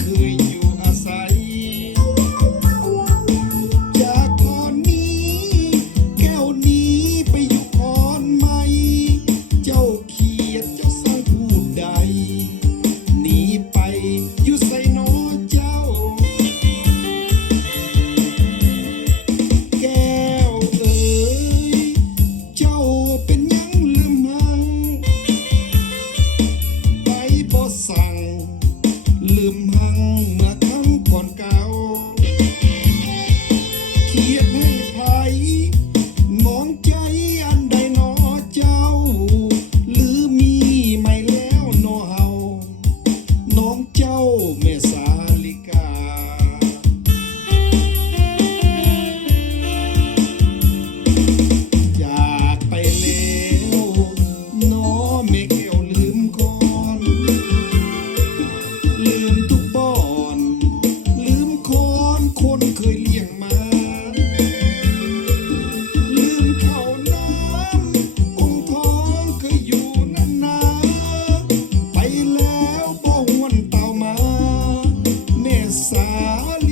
เคยอยู่อาศัยจากก่อนนี้แก้วนี้ไปอยู่ก่อนไหมเจ้าเขียดเจ้าสร้างผู้ใดหนีไปอยู่ใส่น้อเจ้าแก้วเอ๋ยเจ้าเป็นยังลืมหังไปบ่สั่งลืมหังเมื่อคำก่อนเก่าเขียดให้ไผมองใจอันใดหนอเจ้าหรือมีไม่แล้วหนอเฮาน้องเจ้าแม่สาลิกาอยากไปแล้วน้อแม่แก้วลืมก่อนลืมทุกบ่อนลืมคอนคนเคยเลี้ยงมาลืมข้าวน้ำองค์ทองเคยอยู่นั่นนาไปแล้วบ่หวนเต่ามาแม่สาลิ